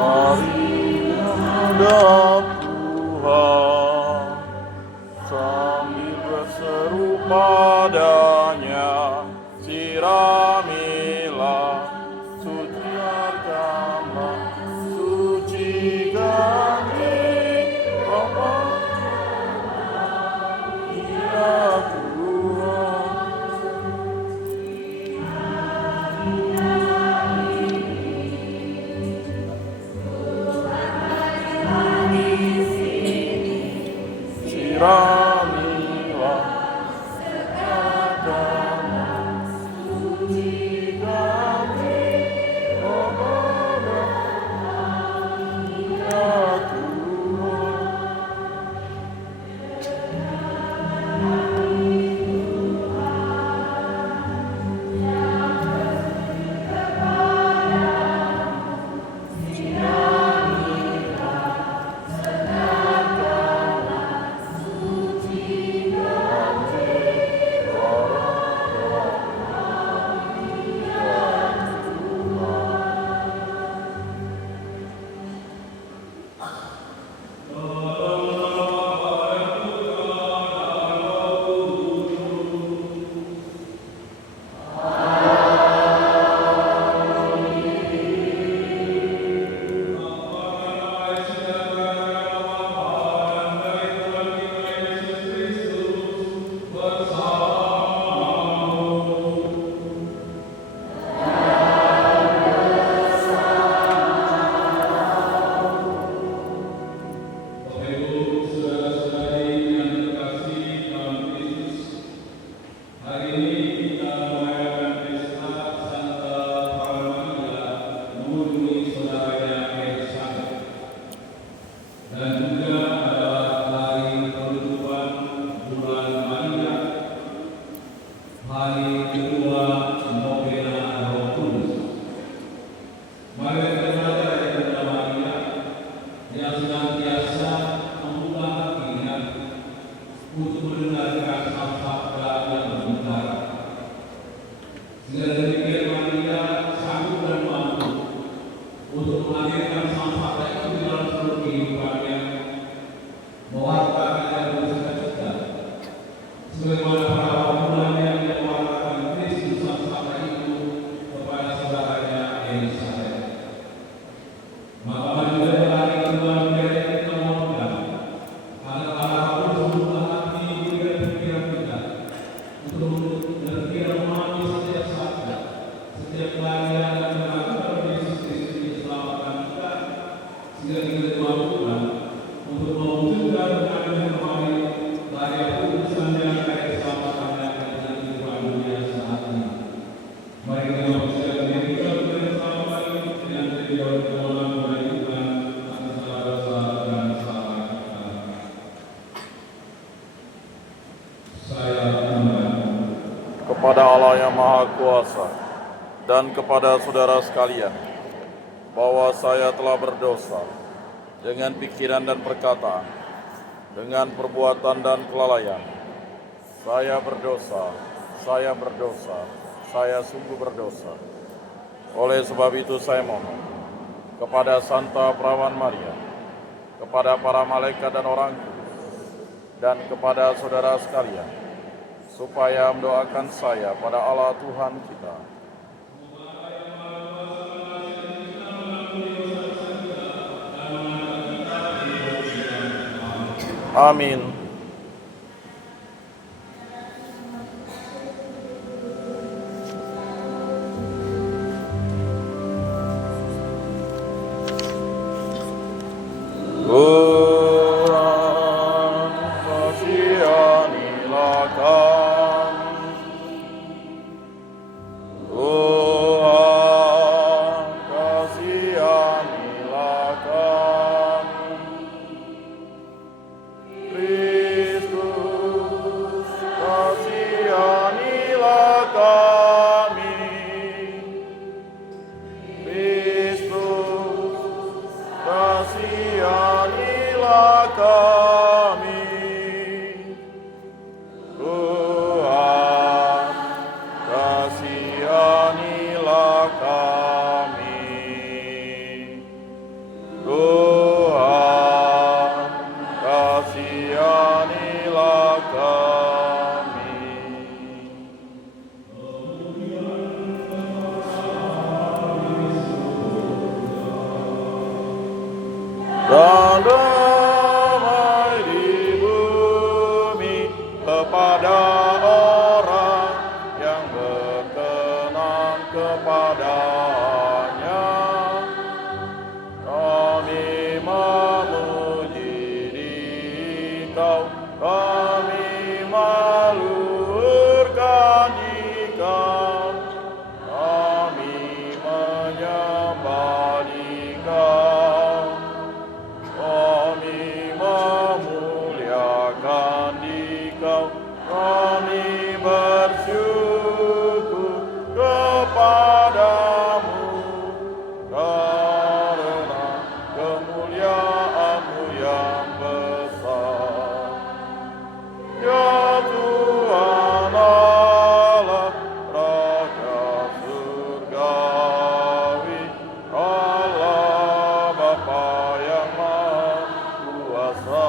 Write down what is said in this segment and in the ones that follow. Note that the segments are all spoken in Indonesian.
Mari menghadap Tuhan sambil berseru padanya, siramilah, sucikanlah, sucikan Bapa, ya siramilah segala suci kami, kepada ya kepada Allah yang Maha Kuasa dan kepada saudara sekalian, bahwa saya telah berdosa dengan pikiran dan perkataan, dengan perbuatan dan kelalaian. Saya berdosa, saya sungguh berdosa. Oleh sebab itu saya mohon kepada Santa Perawan Maria, kepada para malaikat dan orang kudus, dan kepada saudara sekalian, supaya mendoakan saya pada Allah Tuhan kita. Amin. Tuhan, kasihanilah kami. Tuhan, kasihanilah kami. Kristus, kasihanilah kami. Kristus, kasihanilah kami. Tuhan, kasihanilah kami. dan damai di bumi kepada orang yang berkenan kepadanya. Kami memuji Dikau, kami meluhurkan Dikau, kami menyembah Dikau, kami memuliakan Dikau, kami bersyukur kepadamu karena kemuliaan-Mu yang besar. Ya Tuhan Allah, Raja surgawi, Allah Bapa yang Maha Kuasa.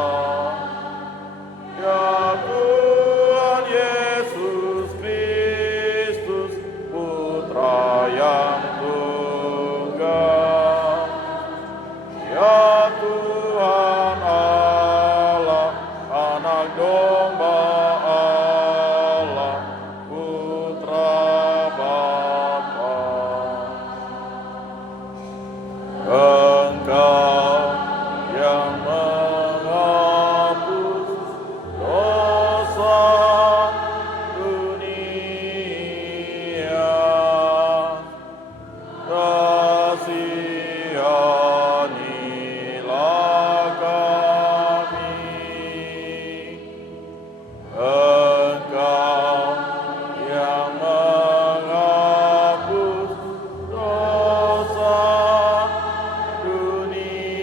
Ya Tuhan Yesus Kristus, Putra yang tunggal. Ya Tuhan Allah, Anak Domba Allah, Putra Bapa. Engkau yang menghapus dosa dunia, kasihanilah kami. Engkau yang menghapus dosa dunia,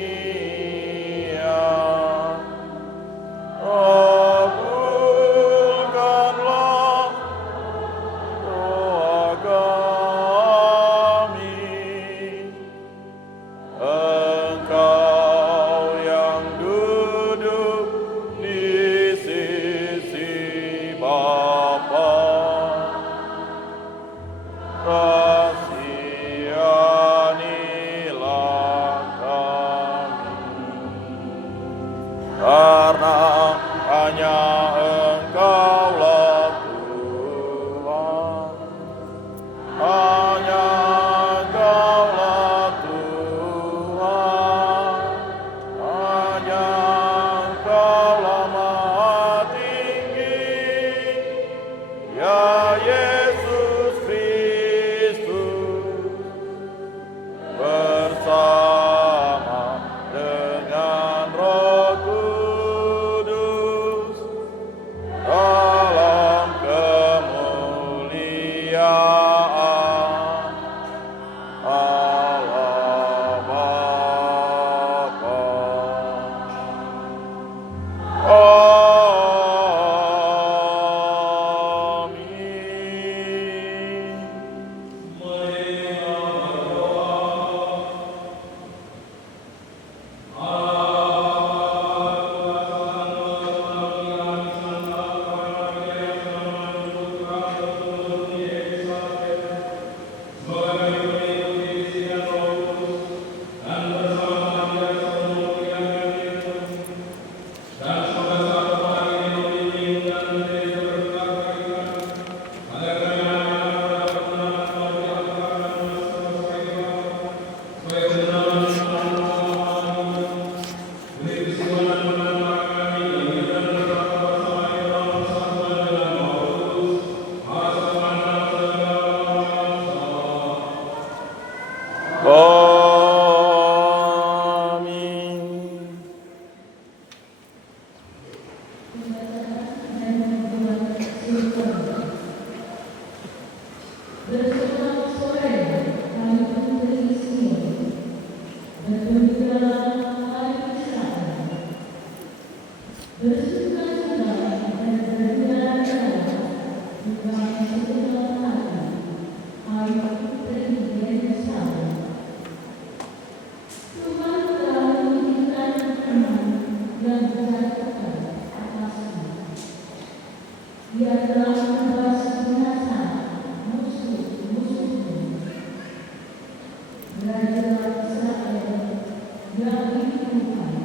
kabulkanlah doa kami. Engkau yang duduk di sisi Bapa, kasihanilah kami. Karena hanya Engkaulah Tuhan, hanya Engkaulah Tuhan, hanya Engkaulah Maha Tinggi, ya Yesus Kristus, bersama dengan Roh Kudus, dalam kemuliaan Allah Bapa. Amin. Belajar Israel yang dibutuhkan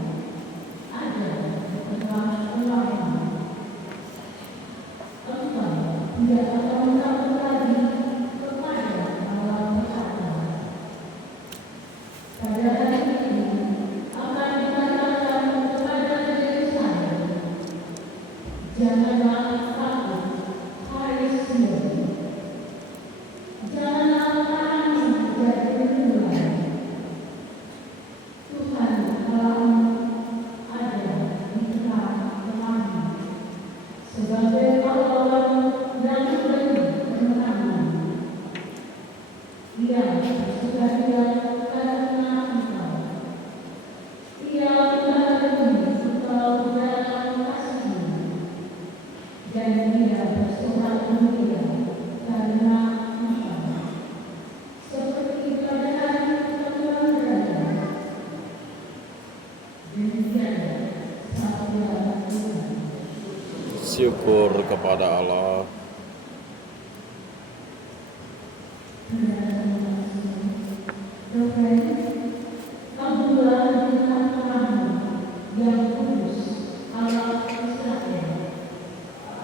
Syukur kepada Allah.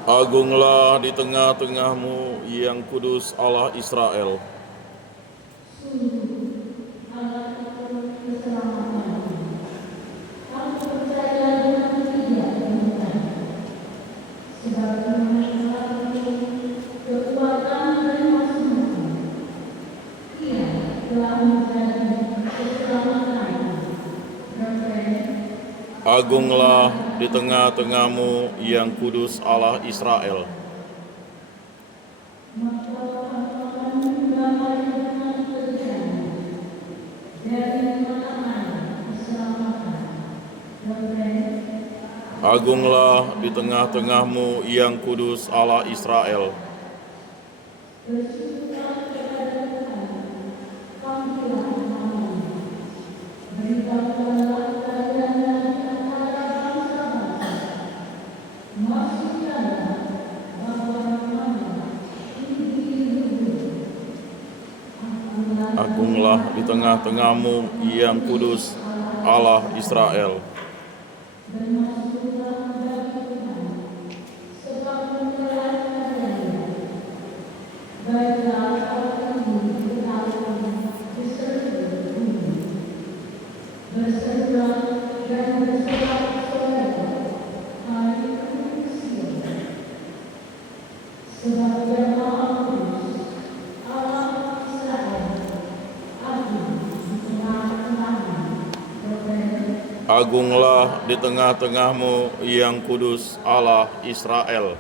Agunglah di tengah-tengahmu yang kudus Allah Israel. Agunglah di tengah-tengahmu yang kudus Allah Israel. Agunglah di tengah-tengahmu yang kudus Allah Israel. Agunglah di tengah-tengahmu yang kudus Allah Israel. Agunglah di tengah-tengahmu yang kudus Allah Israel.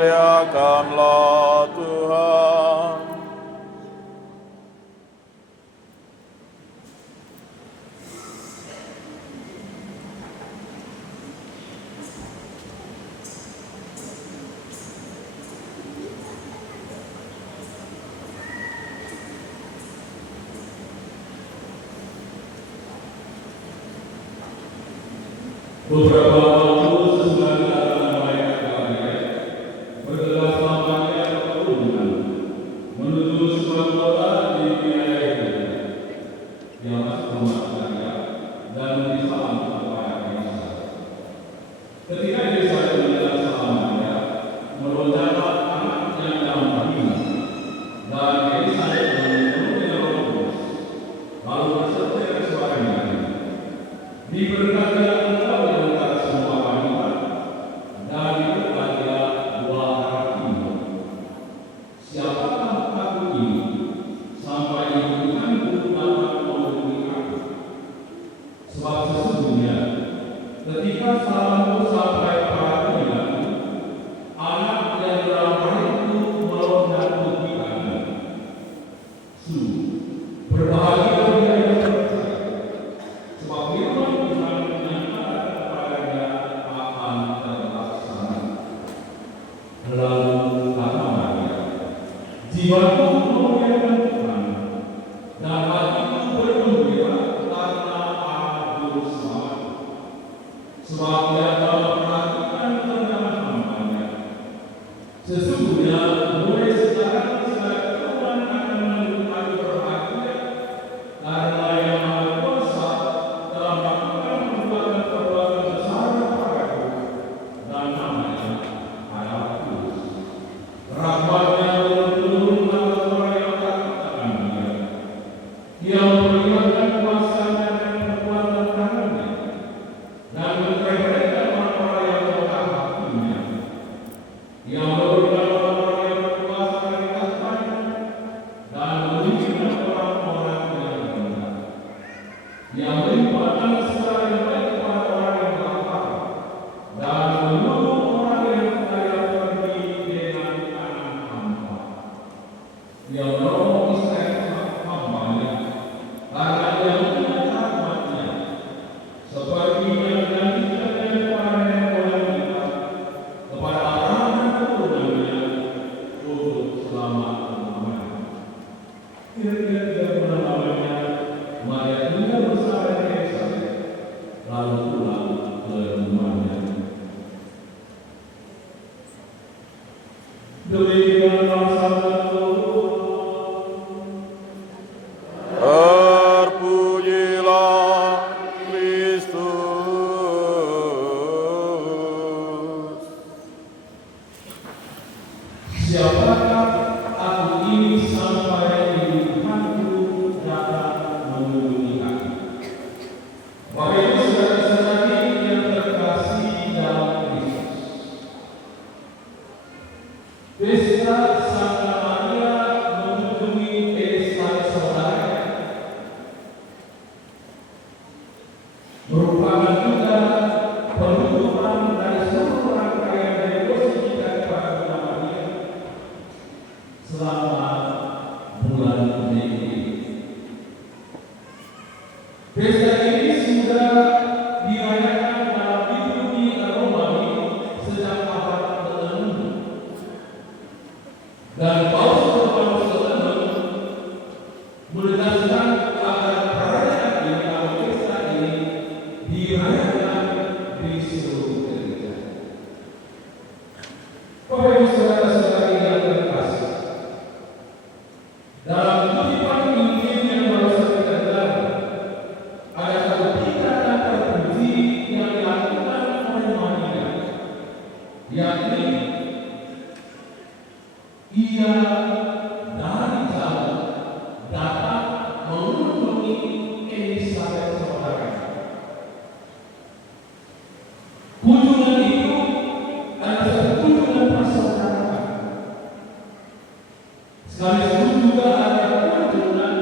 Dimuliakanlah Tuhan. Beberapa waktu sesudah kedatangan malaikat Gabriel, bergegas lamanya ke pegunungan menuju sebuah kota di wilayah Yudea. Dia masuk rumah Zakaria dan memberi salam kepada Elisa. Ketika Elisa mendengar salamannya, melonjaklah anak yang dalam baginya, dan Elisa penuh dengan Roh Kudus, lalu berseru dengan suara nyaring, "Diberkatilah engkau di antara semua wanita, dan diberkatilah buah hatimu. Siapakah aku ini, sampai ibu Tuhanku dapat menghubungi aku? Sebab sesungguhnya, ketika salamku sampai pada telinganya, anak yang dalam perutku melonjak di kami. Sungguh, berbahagia dia yang percaya, Jiwaku memuliakan Tuhan, dan hatiku bergembira karena Aku selamat. Sebab Dia telah memperhatikan kerendahan hamba-Nya. Sesungguhnya mulai sekarang segala keruman akan menunjukkan perhatian, karena Yang Maha Kuasa telah melakukan perbuatan besar padaku, dan namanya adalah kudus. Rahmat-Nya turun-temurun atas orang yang takut akan Dia. Dia memperlihatkan kuasa-Nya dan kekuatan tangan-Nya, dan memperhatikan orang-orang yang lemah hatinya. Dia menurunkan orang-orang yang berkuasa dari tahtanya, dan meninggikan orang-orang yang rendah. Dia melimpahkan segala yang baik kepada orang yang lapar, dan menolong orang yang kaya pergi dengan tangan hampa. Dia menolong Israel hamba-Nya, karena Dia mengingat rahmat-Nya, seperti yang dijanjikannya kepada nenek moyang kita, kepada Abraham dan keturunannya untuk selama-lamanya. Kira-kira 3 bulan lamanya, Maria tinggal bersama dengan Yerusalem, lalu pulang ke rumahnya. Demikianlah sabda Tuhan. Terpujilah Kristus. Siapakah aku ini sampai Tuhanku datang mengunjungi aku? Bapak Ibu saudara-saudari yang terkasih dalam Kristus, pesta Santa Maria mengunjungi pesta saudaranya merupakan juga penutupan dari seluruh rangkaian devosi kita kepada Bunda Maria selama bulan Mei. Pesta ini sudah dirayakan dalam liturgi Romawi sejak abad ke-6, dan Paus ke-6 menegaskan agar perayaan ini atau pesta ini dirayakan di seluruh gereja. Bapak Ibu saudara-saudari yang terkasih, dalam kutipan Injil yang baru saja kita dengar, ada satu tindakan terpuji yang dilakukan oleh Maria, yakni Ia dari jauh datang mengunjungi Elisabet saudaranya. Kunjungan itu adalah satu kunjungan persaudaraan. Sekaligus juga ada kunjungan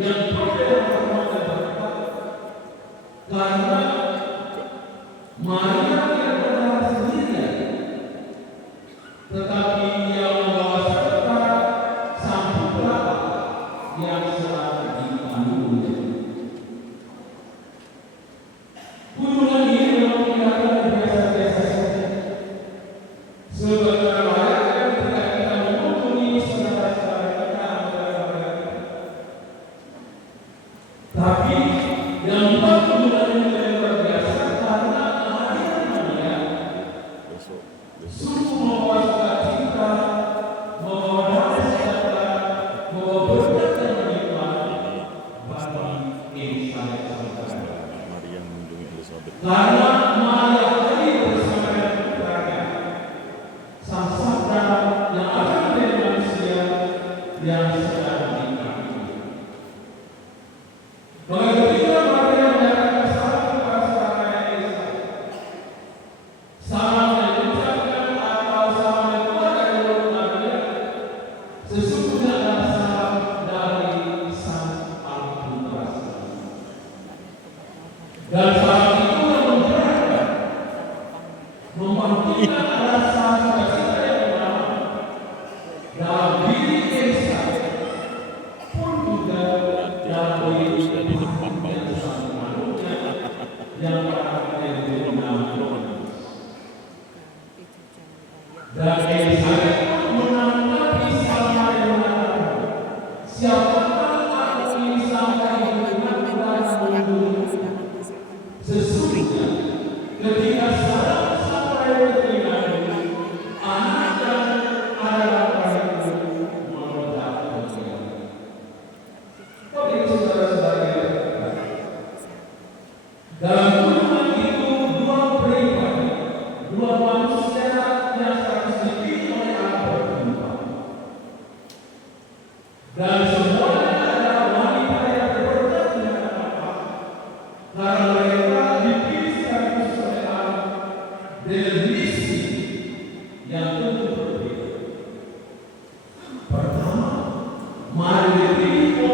yang penuh rahmat dan berkat, karena Maria tidak berjalan sendirian, tetapi Ia membawa serta sang putra yang sedang dikandungnya. Kunjungan ini memang tidak biasa-biasa saja. Sebagaimana layaknya ketika kita mengunjungi saudara-saudara kita, saudara-saudara kita. Tapi yang membuat kunjungan ini lebih luar biasa karena kehadiran Maria sungguh membawa sukacita, membawa damai sejahtera, membawa berkat dan kenikmatan bagi Elisabet saudaranya. Maria mengunjungi Elizabeth. Karena Maria hadir bersama dengan putranya, sang sabda yang akan menjadi manusia yang sedang dikandung. Maka ketika Maria menyatakan salam kepada saudaranya Elisabet, salam yang diucapkan atau salam yang keluar dari mulut Maria sesungguhnya adalah salam dari sang Putra. Dan salam itu yang menggerakkan, membangkitkan rasa sukacita yang mendalam dalam diri Elisabet, pun juga dalam diri yang sang kandungnya yang pada menjadi nama Yohanes. Dan Elisabet pun menanggapi salam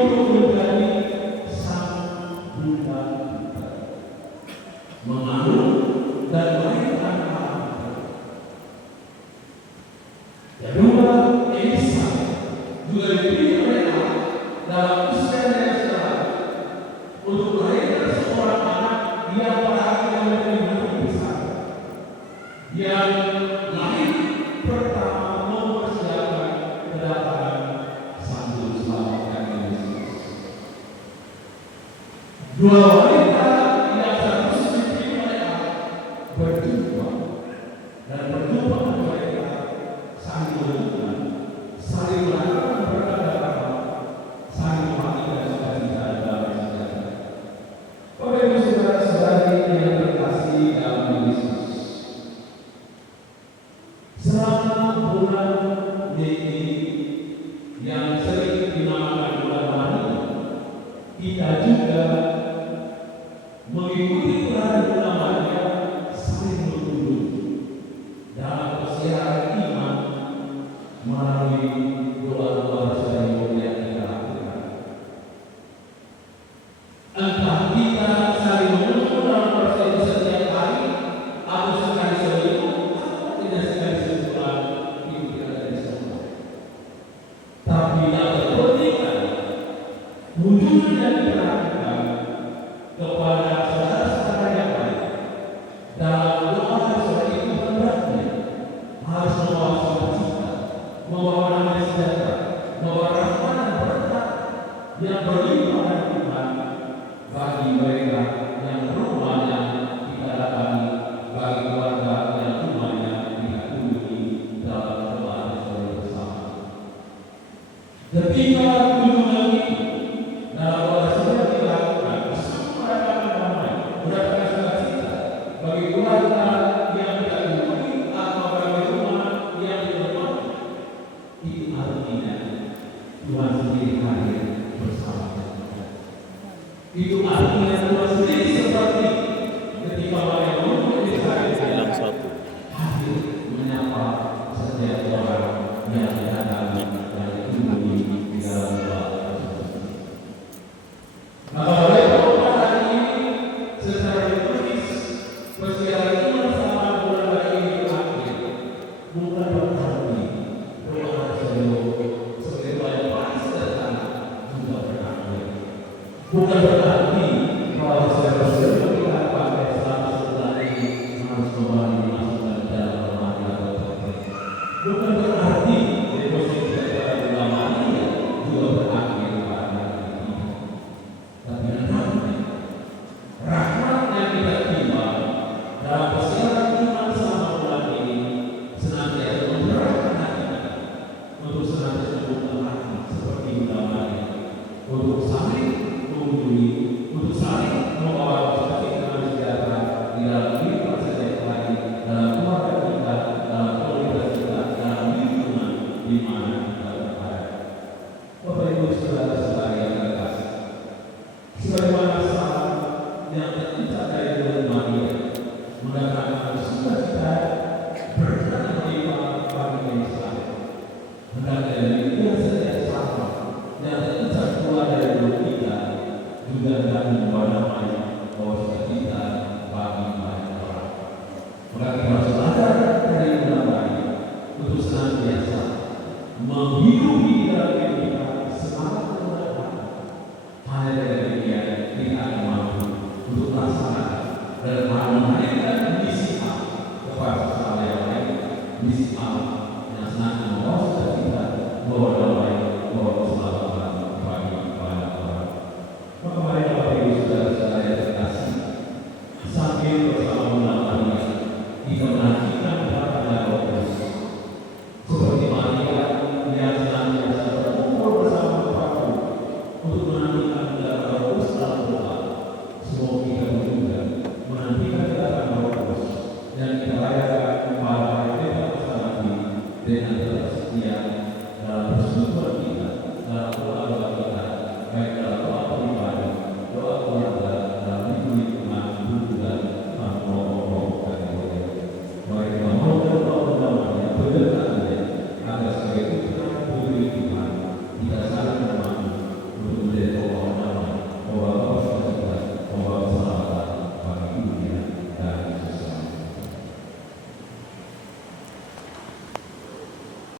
untuk menjadi sang Bunda kita, menganut dan melahirkan anak kita. Kedua, Elisa juga dipilih oleh Allah dalam usia yang sedang untuk melahirkan seorang anak yang pada akhirnya menjadi nabi besar, yang lahir pertama mempersiapkan kedatangan Sang Juru Selamat Yesus. Dua wanita yang seharusnya dipilih oleh Allah berjumpa, dan perjumpaan mereka saling menentukan, saling melakukan berkata-kata, saling membagikan sukacita dalam sejarah. Bapak Ibu saudara-saudari yang terkasih dalam Yesus, selama bulan Mei yang sering dinamakan bulan Mei, kita juga mengikuti bulan namanya saling menunjuk dalam persiapan iman melalui doa-doa seremonial yang kita lakukan. Entah kita saling menunjuk dalam persiapan setiap hari atau sekali seminggu atau tidak sekali sebulan, itu tidak ada semua. Tapi yang terpenting wujudnya yang diperhatikan kepada saudara-saudara yang baik dalam doa seperti itu hendaknya harus membawa sukacita, membawa damai sejahtera, membawa rahmat dan berkat yang berlimpah dan Tuhan bagi mereka yang rumahnya kita datangi, bagi keluarga yang rumahnya kita kunjungi dalam doa seperti bersama. Ketika kunjungan itu dalam doa seperti dilakukan, semua datang damai, mendatangkan sukacita bagi keluarga yang kita kunjungi atau bagi rumah yang ditemani. Itu artinya Tuhan sendiri hadir bersama kita. Itu artinya Tuhan sendiri seperti ketika mereka menunggu di hari hadir menyapa setiap orang yang datang dan dikunjungi di dalam doa tersebut. Maka oleh karena hari ini secara liturgis persiapan iman selama bulan Mei ini berakhir, bukan berarti doa sebagai doa yang paling sederhana juga berakhir. Bukan berarti bahwa seharusnya kita pakai selama sebulan ini harus kembali dimasukkan ke dalam lemari atau topeng. Bukan berarti deposisi kepada bulan Maria juga berakhir pada hari ini. Tapi nanti rahmat yang kita terima dalam persiapan iman selama bulan ini senantiasa menggerakkan hati kita untuk senantiasa berhati seperti Bunda Maria, untuk saling mengunjungi, untuk saling membawa sukacita dan sejahtera di dalam kehidupan setiap hari, dalam keluarga kita, dalam komunitas kita, dalam lingkungan di mana kita berada. Bapak Ibu saudara-saudari yang terkasih, sebagaimana saat yang terucap dari bulan Maria mendatangkan sukacita berkat yang melimpah bagi Yerusalem, hendaknya dia setiap sama yang terucap keluar dari mulut kita juga akan membawa damai, membawa sukacita bagi banyak orang. Maka kita harus belajar dari bulan Maria untuk senantiasa menghidupi di dalam hidup kita semangat kemudahan. Hanya dari demikian kita akan mampu untuk melaksanakan dan menghadirkan misi Allah kepada sesama yang lain, misi Allah yang senantiasa membawa sukacita, membawa damai